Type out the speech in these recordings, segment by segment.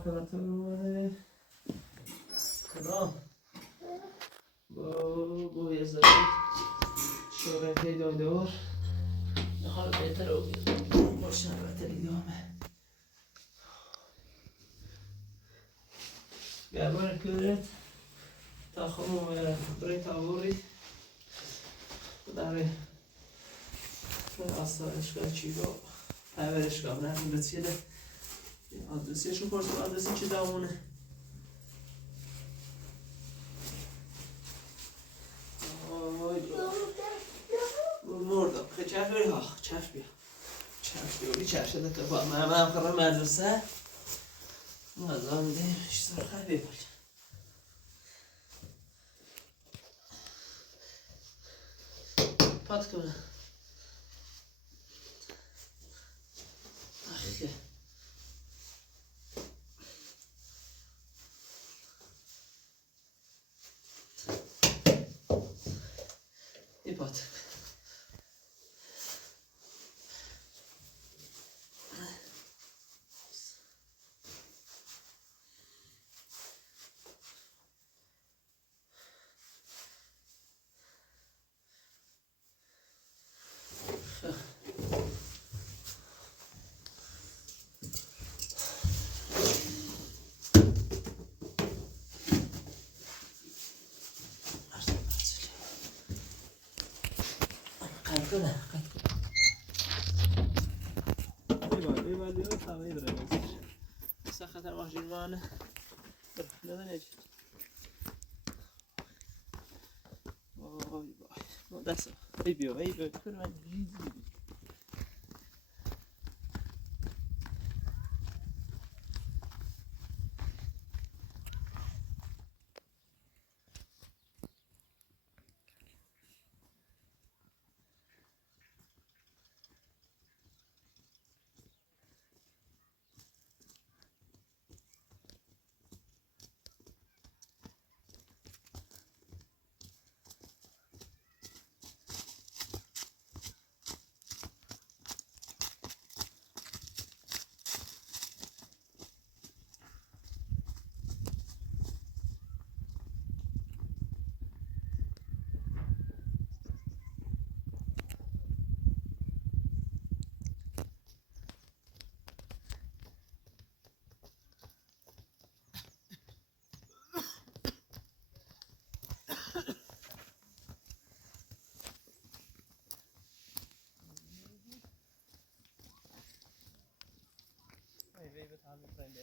آپراتور اومده کدام با یه ذره شورای دادور حالا بهتر رو باشن البته ایدامه گربار کورت تا خمو برای تاوری داره آستانشگاه چی رو پرورشگاه نه رسیده آدرسیشو پرسید آدرسی چی دامونه مردم خیلی چف بری ها چف بیاری چف شده که با من خرم مدرسه مازم میده اشتر خیلی بیبال پات کنه اخیه ای پات قد کنه ایوال بیای خواهی داره بازش مثل خطر مخجیروانه ندن ایچ وای وای دست ای بیا کنه من ریزی ای به تمام فرنده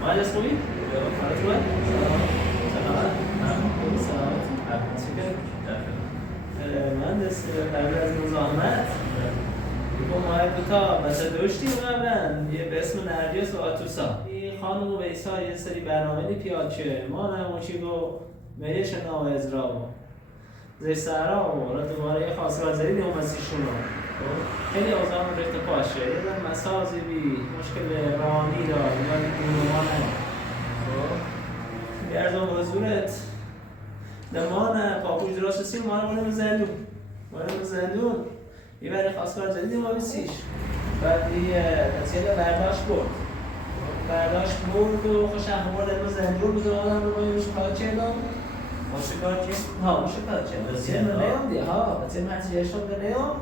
مهندس خوبی؟ حالت خوبه؟ سلامت چکر؟ مهندس قبل از مزاحمت ما دوتا مثلا داشتیم قبلا یه به اسم نرگس و آتوسا این خانم و بیسا یه سری برنامه پیاد که ما نموچی گو میرش نام ازرا زی سهرا و را دوباره یه خواستگار زدید اون مسیحشون خیلی اوضاع رفته پاشه یه در مسازی بی مشکل روانی دار یا دیگه بیارزم حضورت دمان پاپوش درست سیم ما رو بودیم زندون یه برای خواستگار جدیدی ما بسیش بعد تصیل برداشت برد و خوش احمال علم زندون بود و آدم رو باید شکار چه دام؟ شکار چه؟ شکار چه؟ بسیار نیام دیگه بسیار من هرچی یشتم ده نیام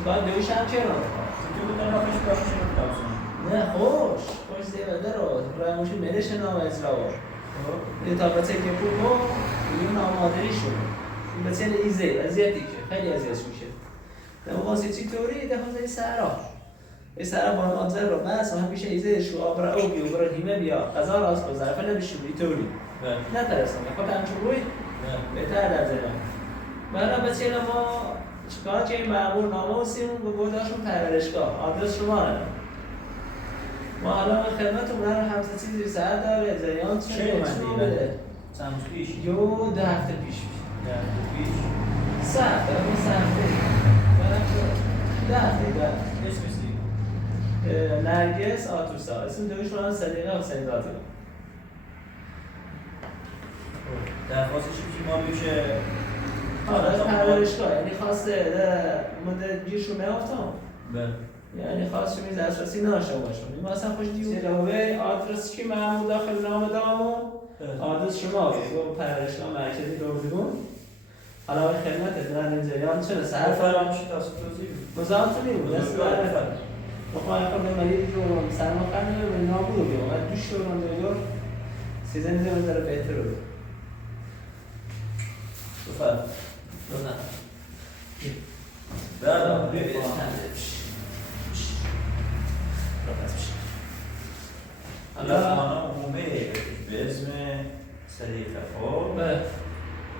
شکار دویش هم چه دام؟ تو بودن را شکار چه دام؟ نه خوش زیباده رو برای موشی ملش نام ازرا یه تا بچه که پول بیون آمادری شد این بسیار ایزه ازیتی که خیلی ازیت میشه در مقاسی چی طوری ده حوزه سهرا این سهرا با نادزر رو بس و همیشه ایزه شواب را او بیو برا هیمه بیا قضا راست با ظرفه نمیشون این طوری نه ترستم خود همچون روی بهتر در زمان برای بسیار ما چکار که این معمول نامه و سیمون به بوداشون پرورشگاه آدرس شما ندارم ما حالا خدمتون رو همسه چیزی ساعت داره زریان چه شما بده؟ چند پیش؟ یو 10 هفته پیش 3 هفته همون 3 هفته 10 هفته اسم سی؟ نرگس آتوسا اسم دویش رو هم صدیقه حسین داده درخواستش که ما بیشه حالا پرورشگاه یعنی خواسته مدت گیرش رو میافتم یعنی خواست شمیز اساسی ناشته باشم این مثلا خوش دیو جوابه آدرس کی معمول داخل نام دامو آدرس شما با پرورشگاه مرکزی دوردگون حالا باید خدمت در این جریان چرا سر فراموشی تاسو توضیح مزاحمتونی بود دست برای بخواهی خود مریض رو سرما قرنه و نابود رو بیام و دوش رو من دیگر سیزن دیگه داره بهتر رو بفرم بردم ببینید حالا خانم عمومی به اسم صدیقه خب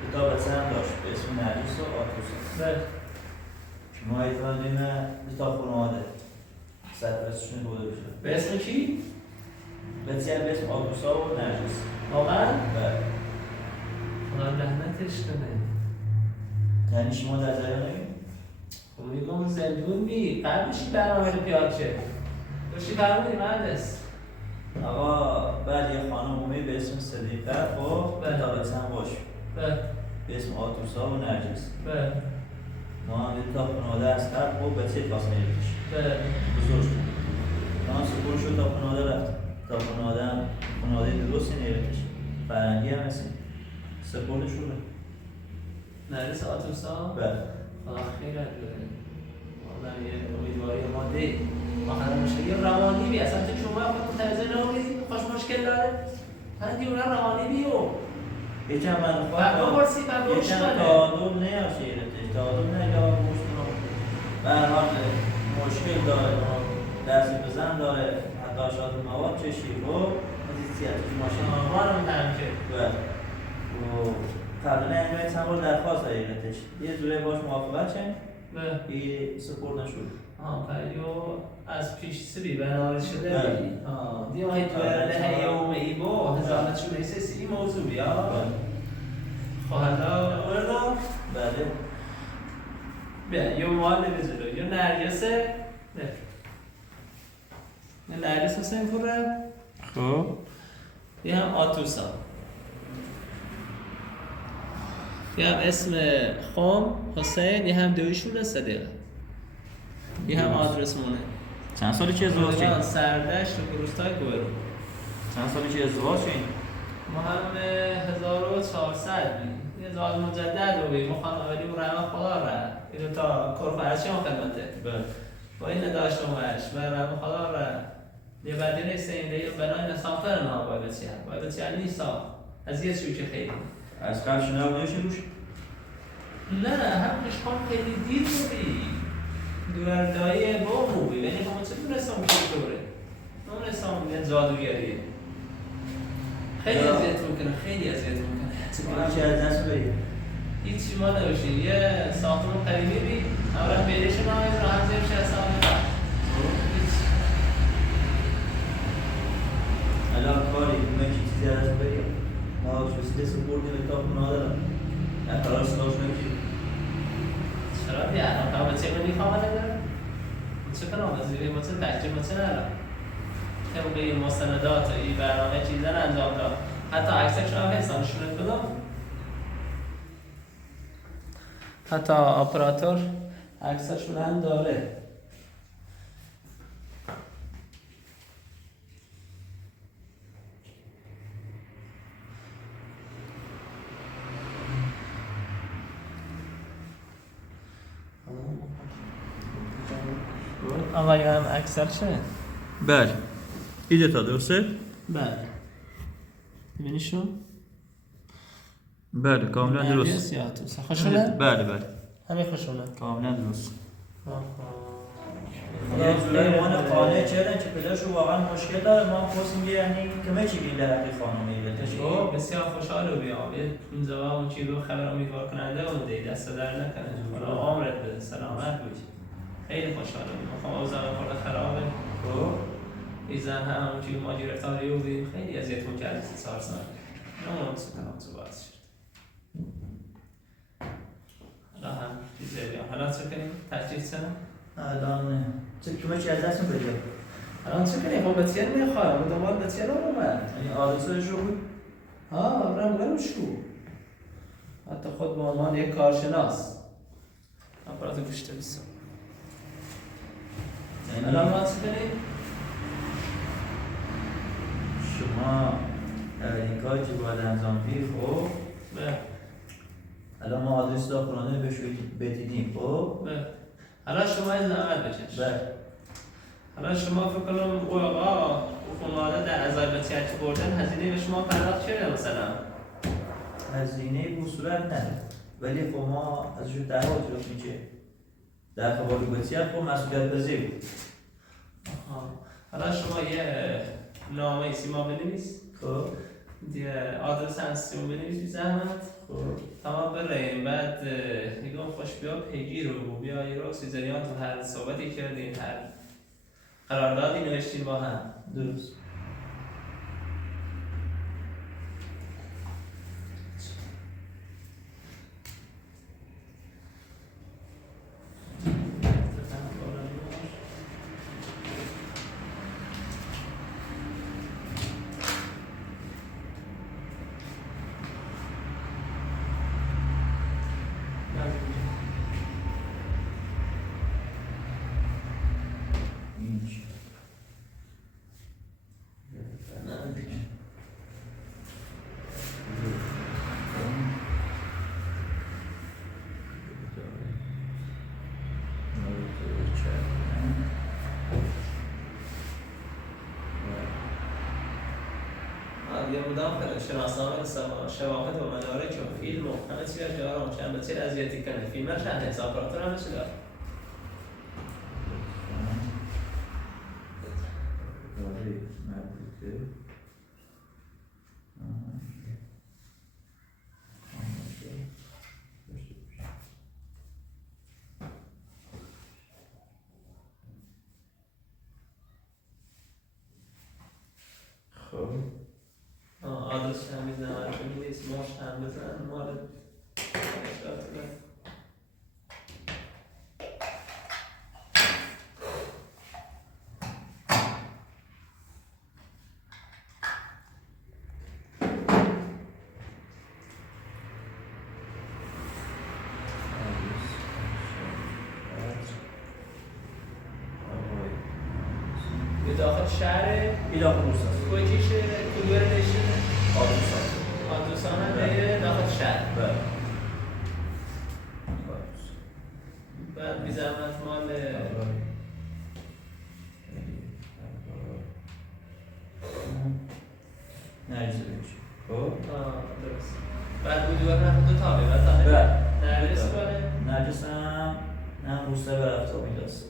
کتاب هم داشت به اسم نرگس و آتوسا که ما اعتماد دیم کتاب خانواده سرپرستشون بوده بشه به اسم کی؟ به اسم آتوسا و نرگس واقعا؟ بله خدا لعنتش کنه یعنی شما در جریان نگیم؟ خب میگم زندون بی قبلش که برنامه رو پیاد چه؟ داشتی فرمودی مهندس آقا بعد یه خانم عمومی به اسم صدیقه خب کتابت هم باش به اسم آتوسا و نرگس ما هم دید تا خانواده از قبل خب به چه کلاس نیفتش بزرگ شد ما هم سکون شد تا خانواده رفت تا خانواده درستی نیفتش فرنگی هم هستیم سکون شده نرگس آتوسا؟ خدا خیر داره واقعا یه امیدواری ماده آخر مشکل روانی بی اصلا تو شما خود تازه نمونید خوش مشکل داره هندی اونا روانی بیو یکم من یکم تعادل نیاشیرتش تعادل نگاه مشکل برحال مشکل داره درسی بزن داره حتی شاید مواد چشی رو حدیثیتش ماشین آنوان رو میترم که قبل نمیدونید هم رو درخواست داریدتش یه جوره باش موافقت چه؟ یه سپور نشد پریو از پیش سری بنابرای شده بی دیو های توره هیوم ای با هزارت شما ایسه سی موضوع بیا خواهدا اردو بله بیا یه مال بزرگ یه نرگسه نه نرگس حسین پوره خب یه هم آتوسا یه هم اسم خام حسین یه هم دویشون صدیقه یه هم آدرس مونه چند سالی چه ازدواج شدین؟ سردشت و گروستای کوهرو چند سالی چه ازدواج شدین؟ ما هم 1400 بیم یه ازدواج مجدد رو بیم ما خانوالی و رحمه خدا را اینو تا کرفرشی هم خدمته با این نداشتمش و رحمه خدا را یه بدی نیست این دیگه بنای نسامتر نه باید بچه نیست از یه چوی که خیلی از قبل شنو نمیشه روش؟ نه همونش کام خیلی دیر بودی دوردایی با موبی یعنی همون چه دونستم که دوره دونستم یه جادوگریه خیلی اذیت میکنه چی از دست بگیر؟ هیچی ما نباشیم یه ساختمون قدیمی بید اولا بیرش نامید راحت زیر 60 سال بعد الان کاری من چیزی از دست بگیر ما چوسی دست بردیم اتاق ندارم نه قرار سلاش نگیر چرا بیارم؟ تا بچه من میخوام ندارم؟ چه کنم از زیره ما چه تکجیب ما چه ندارم؟ طبق این مستندات این برنامه چیزن انجام داد حتی عکسش هم حسانشون بدم حتی اپراتور عکسشون هم داره آقایان اکثر چه؟ بله ایده تا درسته؟ بله ببینیشون؟ بله کاملا درست خوشونه؟ بله بله همه خوشونه؟ کاملا درست یه جورای من خانه چرا که پدرشو واقعا مشکل داره ما پرسیم یعنی کمه چی بیل لحقی خانمی بهتش بسیار خوشحال رو بیام اون جواب اون چی رو خبر امیدوار کننده اون دی دست در نکنه حالا عمرت بده سلامت باشی خیلی خوشحال رو بیام خواهم اوزم خورده خرابه این زن هم اون چی ما گرفتاری رو بیم خیلی اذیت می‌کرد 4 سال اون سکنم تو باز شد حالا هم چیزی بیام حالا چه کنیم؟ تجدید سنم؟ الان چه کمه چی از دست بگیر الان چه کنیم؟ خب بچه نمیخوایم دنبال بچه رو اومد یعنی آدرسش رو بود؟ برم شو حتی خود به عنوان یک کارشناس اپرات گوشت بسیم الان ما چه کنیم؟ شما اولین کاری که باید انجام بدید خب الان ما آدرس داخلانه بهش بدیدیم خب حالا شما از زحمت بکش حالا شما فکر کنم او آقا او خانواده در ازای بچه‌اش بردن هزینه به شما پرداخت شده مثلا هزینه به صورت نه ولی خب ما ازشون دعوا گرفتیم که در قبال بچه‌اش خب مسئولیت پذیر بود حالا شما یه نامه سیما بنویس خب دیگه آدرس هستیم بنویس بی زحمت تمام بریم بعد نگاه خوش بیا پیگیر رو بیا یه رو سیزنیان تو هر صحبتی کردیم هر قراردادی نوشتیم با هم درست یه بودم شناسنامه شواهد و مدارک و فیلم و همه چی رو جارم چند بچه اذیتی کنه فیلم چند حساب اپراتور همه چی داره آدرس هم میزنم چون نیست ماش هم بزن مال به داخل شهر داخل روستا کوچیشه کدوم نشینه آدرسان دیگه داخل شهر بله بعد بی زحمت مال نرجس بچه خب درست بعد بودیوار هم دو تابه بعد نرجس باله نرجس هم نه روستا به رفتا میلاست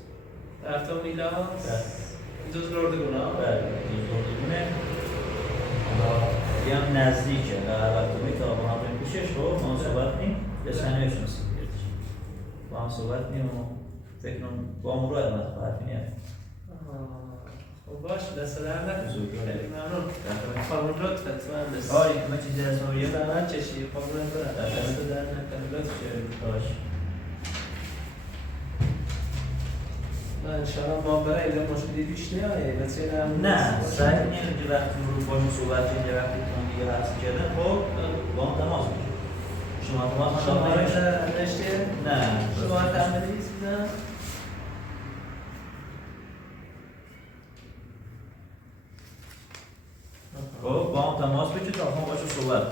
رفتا میلاست جز اردگونه بله جز اردگونه یه هم نزدیکه و البته میتونه با هم پیشش رو با هم صحبت نیم یا سنویشون سیگیرش با هم صحبت نیم و فکر کنم با هم رو علمت خواهد نیم خب باش دست در نکنم خیلی ممنون خانون لطفت من دست آری همه چیزی از ما یه زحمت چشی قابلت برم دست در نکنم لطف کردی باش من انشاءالله ما برای ایده مشکلی پیش نیایی بسیار هم نه سعی کنیم که وقتی رو با ما صحبت کنیم یه وقتی کنم دیگه حرف کردن خب با هم تماس میگیم شما تماس شما نشته؟ نه شما تعمل نیست نه؟ خب با هم تماس بگید تا هم باشون صحبت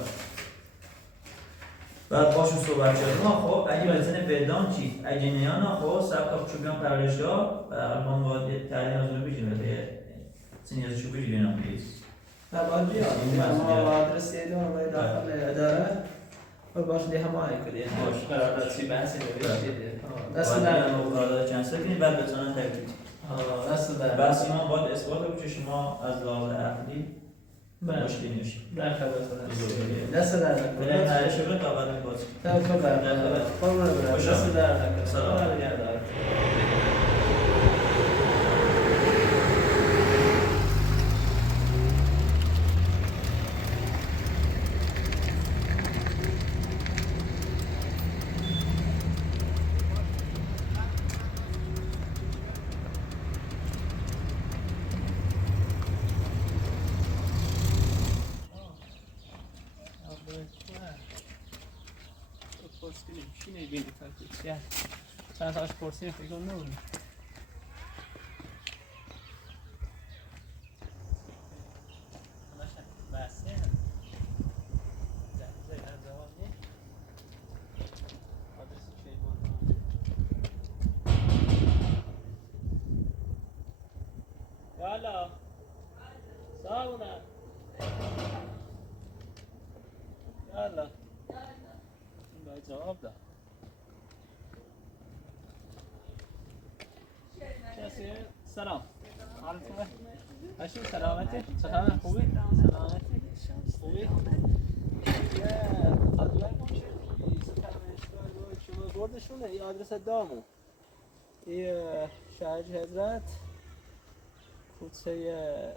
بعد باشون صحبت کردن خب اگه وزن بدان چی اگه نیان خب سبتا چوبیان پرورشگاه هم باید یه تعلیم از اون بگیریم به سینی از چوب بگیرین هم بیز نه باید بیاد ما آدرس یه دارم باید داخل اداره و باش دیگه همه آنی کنید باش قرارداد چی بحثی نوشتید دست در قرارداد چند سال کنید بعد بتونن تکلیف دست در بس ما باید اثبات بشه شما از لحاظ عقلی مشکلی میشه در خدمتتون دست در نکنید هر شغل تا بعد باز توکل بر الله قربون برم دست در نکنید سلام نگهدار چند تاش پرسیم فکر کنم نمونه یالا ساونه یالا این باید جواب داد سلام حالتونه؟ هشون سلامتی؟ چطور خوبی؟ سلامتی؟ خوبی؟ خدوه نمیشه شما بردشونه این آدرس دامو این شهج حضرت کوچه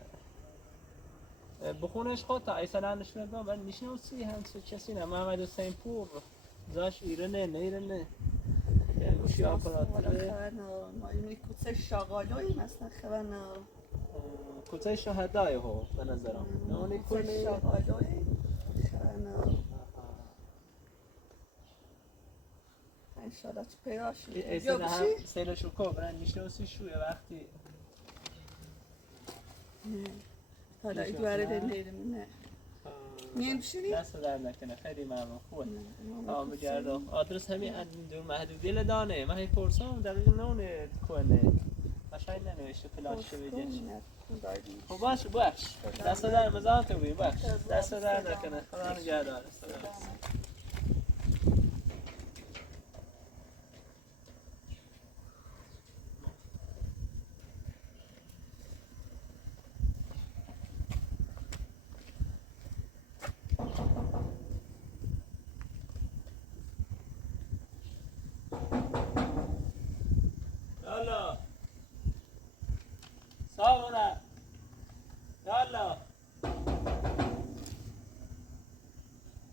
بخونش خود تا ایسا نشونه دام ولی نشنوسی همچه کسی نه محمد حسین پور زاش ایرانه نه ایرانه گوشی آپاراتره مایمی کوچه شاغالوی مثلا خبرنا کوچه شهدای ها به نظرم اونی کوچه شاغالوی خبرنا انشالله چه پیداش یا بشی؟ سیل شوکو برن میشنوسی شویه وقتی نه حالا ای دواره دلیرم نه میم بشینی؟ دست در نکنه خیلی ممنون خوبه بگردم آدرس همین دور محدودی لدانه من هی پرسام دقیق نونه کنه قشنگ ننوشته پلاش بگیش خب باش دست در مزان تو بی باش دست در نکنه خدا نگهدار يلا صورة يلا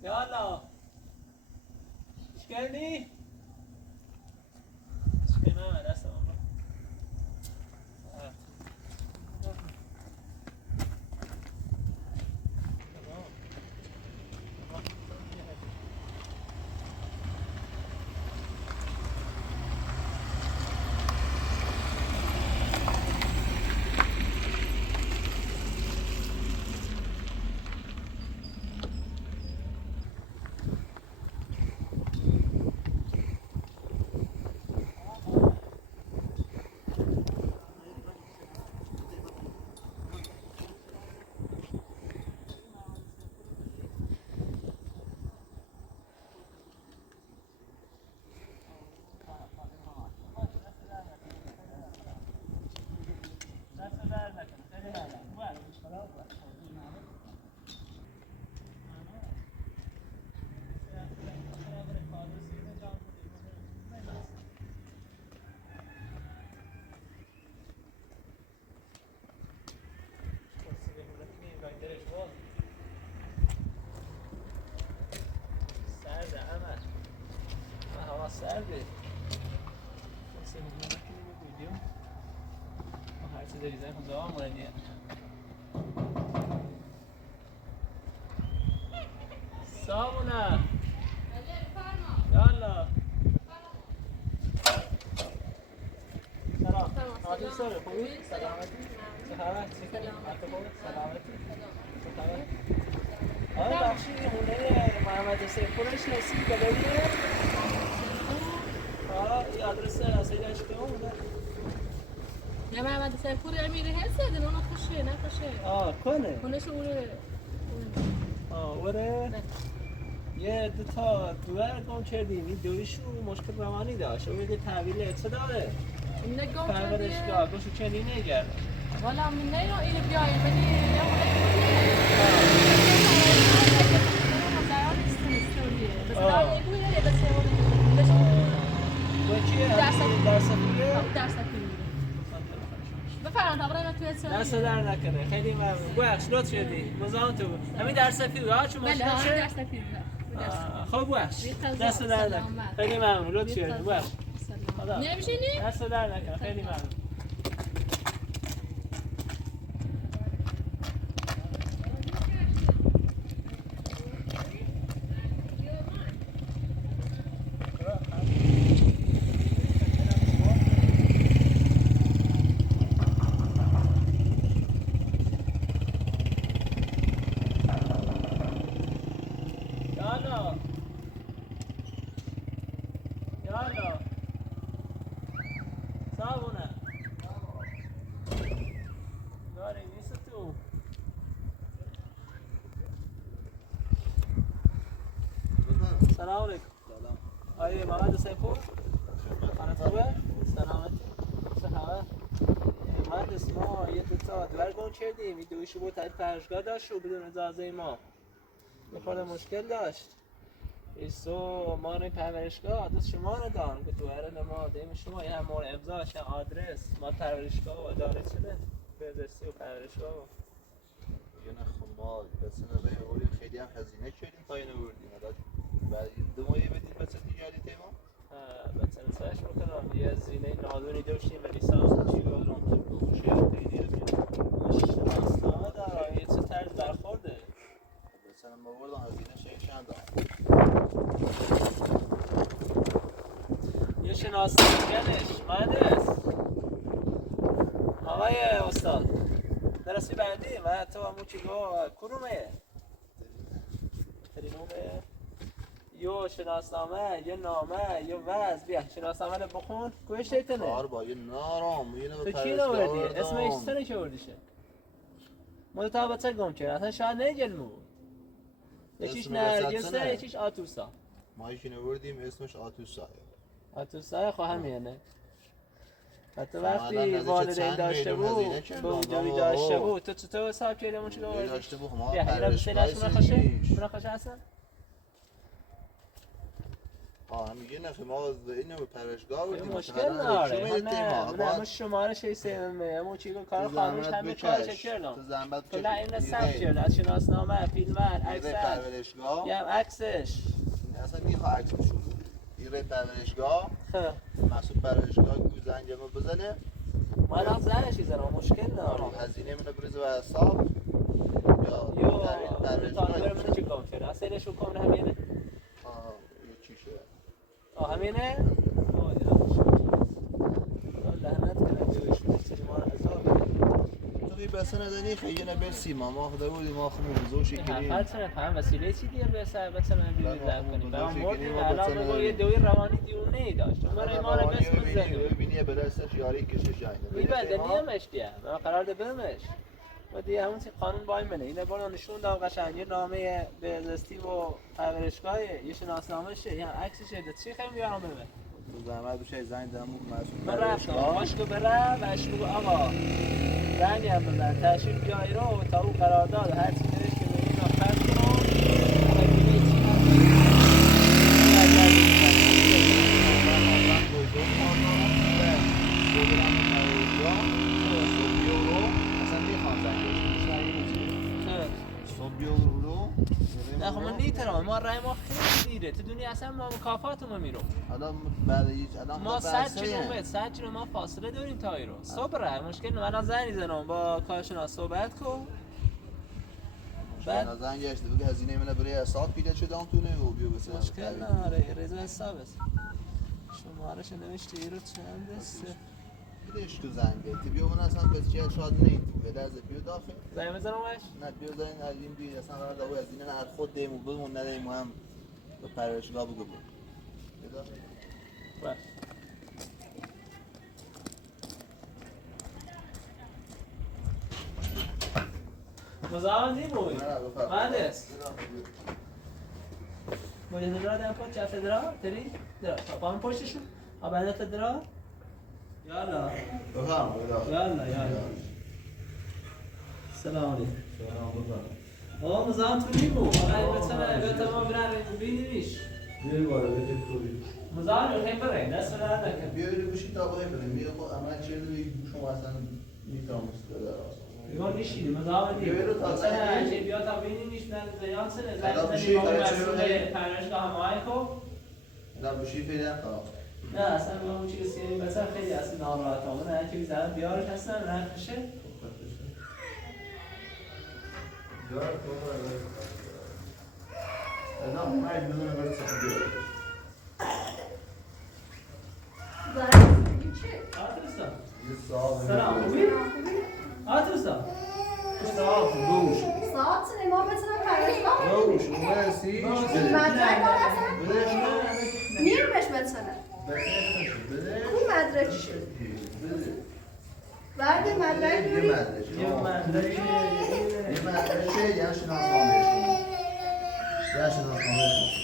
يلا اشكالني اشكال ما لسه بریزه خدا موردیه صابونه یالا سلام عادل سر خوبی؟ سلامتی؟ سلامتی؟ سلامتی؟ آره بخشی خونه محمد حسین پورش نسیم بلدیه این آدرس اصلیش که اونه نه محمد حسین پور امیری هست دل اون خوشه نه خوشه کنه خونش اوره اوره یه دوتا دوار گم کردیم این دویشو مشکل روانی داشت و بگه تحویل چه داره؟ اینا گم کردیه؟ پرورشگاه گوشو چنی نگرده والا من نه رو اینو بیاییم ولی یه درس در نکنه خیلی ممنون بخش لطف شدی مزاحم تو بود همین درس فیلم ها چون مشکل شد درس فیلم خب بخش دست در نکنه خیلی ممنون لطف شدی بخش نمیشینی دست در نکنه خیلی ممنون سلام علیکم. آیه محمد حسین پور. خانت خوبه؟ سلامتی. سلامت. محمد اسما یه دوتا دور گم کردیم. این دویشو بود تایید پرشگاه داشت و بدون اجازه ما. یه خورده مشکل داشت. ایسو ما رو پرورشگاه آدرس شما رو دارم که دوره ما دیم شما یه هم مورد امضاش آدرس ما پرورشگاه و اداره شده بهداشتی و پرورشگاه یه نخون ما بسنه به اولی خیلی هم هزینه کردیم تا اینو بردیم بعد دو ماهی بدیم بسه تیجاری تیما بسنه سرش بکنم یه زینه نادونی داشتیم و لیسانس چی گفتم تو بخوشی هم تیدیر شناسنامه دارم یه چه طرز برخورده بسنه ما بردم هزینه شیش هم دارم یه شناسنامه‌نش مهندس آقای استاد درسی بندی من تو همون چی گو کدومه؟ ترینومه یه شناسنامه یه نامه یه وضع بیا شناسنامه رو بخون کوشت ایتنه کار با یه نارام اینو تو کی رو بردی؟ اسمش سنه که بردیشه؟ مدتا بچه گم کرد اصلا شاید نگلمو بود یکیش نرگسه یکیش آتوسا ما اینو بردیم اسمش آتوسا آتوسا خب همینه حتی وقتی والدین داشته بود بودجوی داشته بود تو چطور حساب کردی اون چی رو داشته بود ما بیا اینا بسیلش منخوشه هستن؟ میگه نخی ما اینو به پرشگاه بردیم مشکل نداره همه شماره 6 همون چی رو کار خانوش همه کارش کردم کلا این ثبت کرد از شناسنامه فیلمر عکس پرورشگاه یا عکسش اصلا میخواد عکسش میره پرورشگاه مسئول پرورشگاه کو زنگمو بزنه ما الان زنش میزنم مشکل نداره هزینه منو بریزه به حساب یا پرورشگاه منو چی کار کرد اصلش رو کامل همینه چیشه همینه لعنت کنه دویش میشه ما عذاب توی بسنه ندنی خیلی نبرسی ما خدا بودی ما خمو بزرگ شکلی حال چنه فهم وسیله چی دیگه به سر بسنه بیرون زب کنیم برام مردیم الان بگو یه دوی روانی دیونه ای داشت برای ما رو بس بزنی ببینی به دستش یاری کشش جایی میبنده نیمش دیگه من قرار ده بمش و دیگه همون سی قانون باید منه اینه برای نشون دام قشنگ یه نامه بهزستی و پرورشگاهه یه شناسنامهشه یه عکسشه ده چی خیلی بیارم بمه تو زحمت بشه زنگ دمو من رفتم باشکو برم و اشکو آقا زنگ هم بزن تشریف بیایی رو تا او قرارداد هر چی نوشت که میگیم آخر کنم خیلی چی نه خب من نیترم ما رای ما خیلی دیره تو دنیا اصلا ما مکافاتمون میرم الان بعد هیچ الان ما 100 کیلومتر ما فاصله داریم تا ایران صبره مشکل من زنگ زنم با کارشناس صحبت کن بعد زنگ گشته بگه هزینه من برای حساب پیدا شدم تو نه و بیا بس مشکل نداره رضا حساب است شمارهش نوشته ایرو چند است بیدش تو زنگ تی بیا من اصلا بس چه شاد نه به دست بیا داخل زنگ بزنمش نه بیا زنگ علیم بیا اصلا قرار داو هزینه نه خود دیمو بمون ندیم ما هم به پرورشگاه بگو بیا باش مزاحم نیموی مهندس باید درا دم پشت چه درا تری درا پاپام پشتشون آبادات درا یالا بفهم یالا سلام علیکم آقا مزاحم تو نیمو آقا مثلا ما برای ببینیش بیا بالا بده کوبی مزاحم خیلی برای دست فرا نکن بیا بریم گوشی تا باید بریم بیا خود عمل چیه دیگه شما اصلا میتونم بیا نیشی مزاحم بیا برو تا مثلا چه بیا تا ببینیش من زیاد سر زنگ با مسئول پرورشگاه مایکو دا گوشی پیدا خلاص نه اصلا من اون چیزی مثلا خیلی اصلا ناراحتم من هر کی زدم بیارش اصلا نخشه یار تو نه ما بدون برای چه آتوستا سلام خوبی؟ آتوستا سلام روش ساعت ما بتونم پرورشگاه روش مرسی مدرک بدش نیرمش بتونه بده کو مدرکشه بعد مدرک یه داری؟ مدرک یه شناسنامه یه شناسنامه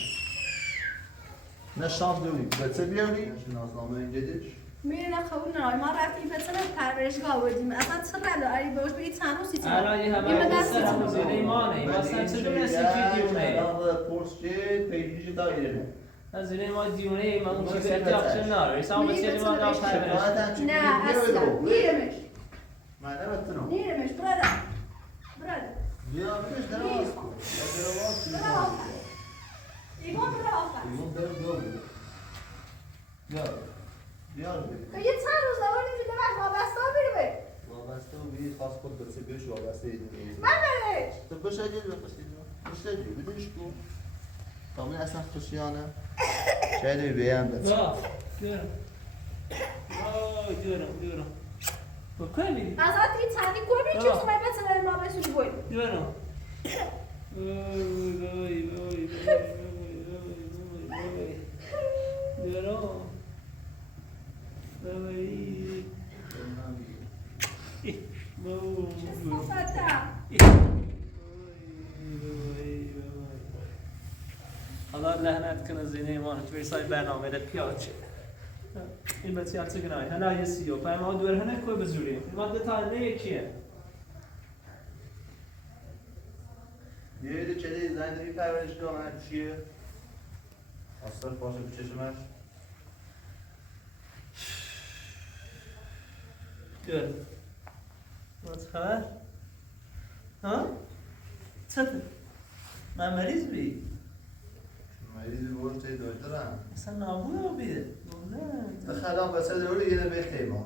نه شانس داری بچه بیاری شناسنامه اینجا دیش میرین خب نه ما رفتیم پسر پرورشگاه بودیم اصلا چه رلایی بهش بگید چند روز سیتون الان یه همه دستتون زیر ایمانه مثلا چه دونستی چی دیونه پرس چه پیجیش دایره از زیر ما دیونه ای من اون چیزی که آپشن نداره سام بسیاری ما داشت نه اصلا نیرمش من نمیتونم نیرمش برادر بیا بهش دراز کن ایمان برا آخر بیار که یه چند روز دوار نمیشه ببر وابسته ها بیره بره وابسته و بید خواست خود بسه بیش وابسته ایدونه من برش تو بشه اجید بپسید بشه اجید بدونش کن تامین اصلا خوشیانه شاید بیم بچه دیورم بکنی ازت این تنی گوی بید که تو باید بتنه ما بسونی گوی دیورم Allah لعنت کنه زینه ایمان تو ریسای برنامه ده پیاد شد این بسیار چگنای هنه یه سیو پای ما دور هنه کوی بزوری ما ده تانه یکیه یه ده چه ده زنی پرورشگاه من چیه؟ اصلا پاشه به چشمش دور وات خبر؟ ها؟ چطور؟ من مریض بی؟ مریضی برو توی دکترم اصلا نابود بیده خدا بسه دوری یه نبی خیمه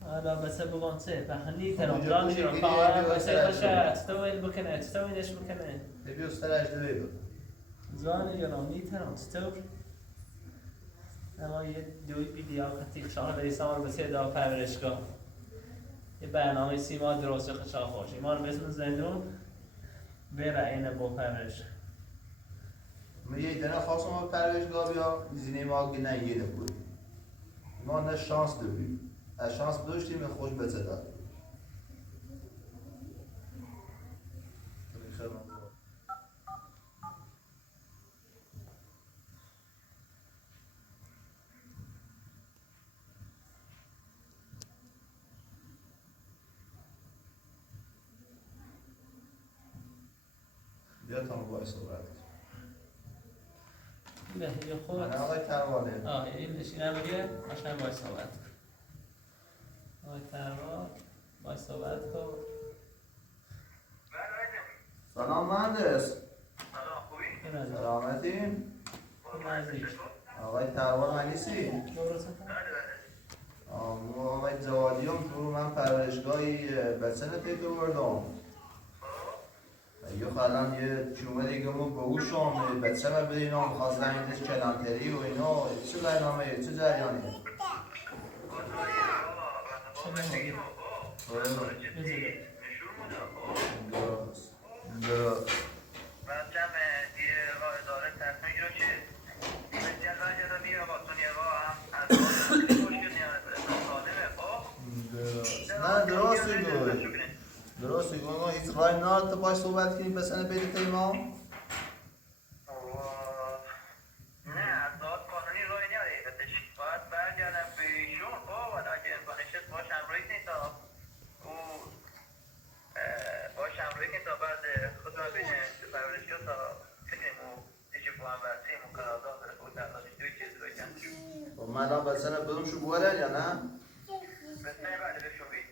حالا بسه بگم چه بخنی ترامدان میرم فعلا بسه باشه استویل بکنه استویلش بکنه تبی استرش دوی بود زوانه یونانی ترام استور اما یه دوی بیدیاقتی شهر ریسان رو بسه دا پرورشگاه یه برنامه سیما درست خشا خوش ایمان بسم زندون بره اینه با پرورشگاه من یه دنه خواستم با پرورشگاه بیا زینه ما که نه یه نبود ما نه شانس داریم از شانس داشتیم خوش بچه داد بیا تا باید صحبت به یه خود من آقای ترواله این نشینه بگه ماشن باید صحبت کن آقای تروال باید صحبت کن سلام مهندس سلام خوبی؟ سلامتی نزدیک. آقای تروان من نیستی؟ آقای زوادیوم تو من پرورشگاهی بسنه پیتو بردم یه خلم یه جمعه دیگه مو بگوشم بسنه بدینم خواست زمینش کلانتری و اینا چه برنامه چه جریانیه؟ درست نه درستی گوی درستی گوی ما هیچ رای نارد تو باش صحبت کنیم بسنه بیده تیما؟ نه داد قانونی رای نداری باید برگردم به ایشون و اگه نشست باش همراهی کنید تا باش همراهی کنید تا بعد خودم بین پرورشگاه تا کنیم و دیگه با هم برسیم و قرارداد داره بود در داشت دوی چیز روی کن و من هم بسنه بدون شو بوده یا نه؟ بسنه بعد بشون بید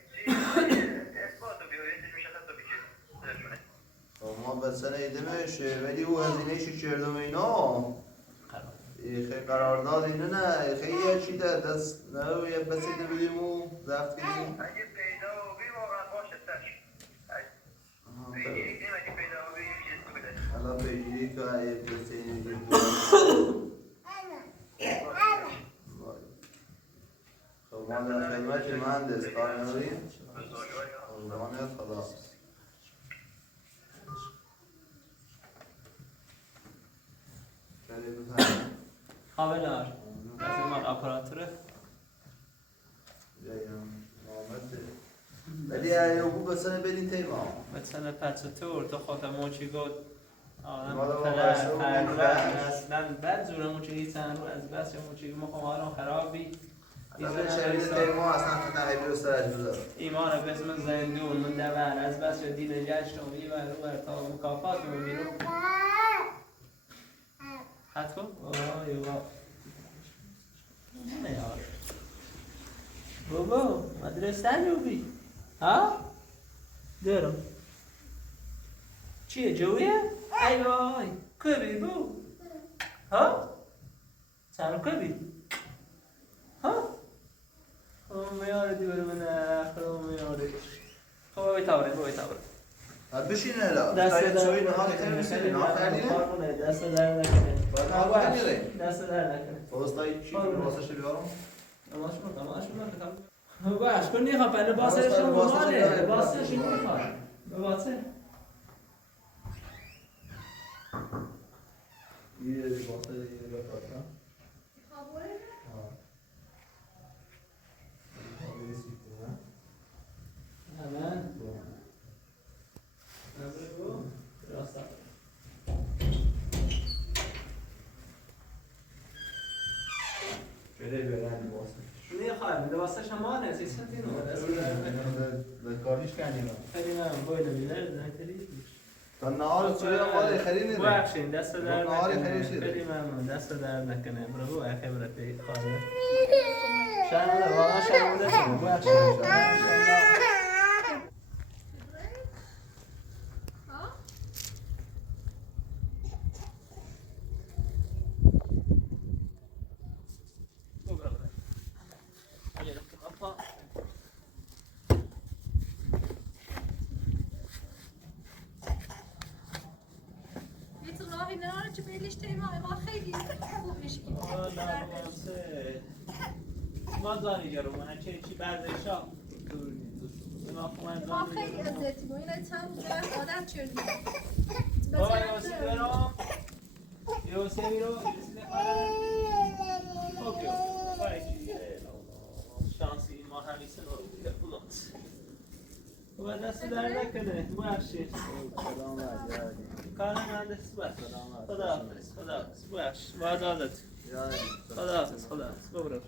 اثبات و بیایتش میشه خط و بیشه درشونه ما بسنه ایده میشه ولی او هزینه چی کردم اینا خیلی قرارداد اینه نه خیلی یه چی دست نه یه بسیده بدیم و زفت کنیم اگه پیدا و بی واقعا باشه تش پیگیری کنیم اگه پیدا و بی یه چیز بده الان پیگیری که یه بسیده خب ما در خدمت مهندس کار نداریم زمانیت خدا خبردار از این مال اپراتوره ولی ایوبو بسنه بدین تیما مثلا پرچتور تو خاطر موچی گفت آدم والا پدر والا فرد اصلا بد زوره موچی چند رو از بس موچی مخوام آرام خرابی اصلا شرید تیما اصلا فتنه بیرو سرش بذار ایمان قسم زندون من دور از بس دین جشن و میبر و تا مکافات رو میرو حتی آه یوا نه یار بابا مدرسه نجوبی ها درم چیه جویه؟ ای وای کبی بو ها؟ چند کبی؟ ها؟ خب میاره دیوره منه خب میاره خب بیتابره بشین الا دست تایید در سوی نها که تنمیسی نها کردیم دست در نکنه باید نها کنیم دست در نکنه فرستایی چی واسه بیارم تماش کن باش کن نیخواه پنه باسرش کن ماله باسرش نیخواه به باسر یه باسه یه باسه Amen. Rasta. بره برن واسه نمیخوایم لباسش هم آنه سیستم ده کاریش کنیم خیلی من باید میدارد نتری تا نهار سوی مال خیلی بخشین دست در نهاری نکنه خیلی خیلی ممنون دست در نکنه برو خبرتی خواهد شرمونه واقعا شرمونه شما بخشین ما داری جارو من چی برداشت ما خیلی عزتی با این چند جای عادت شدیم بابا یوسی برام یوسی میرو یوسی نخواهد اوکی شانسی ما همیشه رو دیگه بلوت و دست در نکنه بخشی کار مهندس بس خدا حافظ بخش باید عادت خدا حافظ برو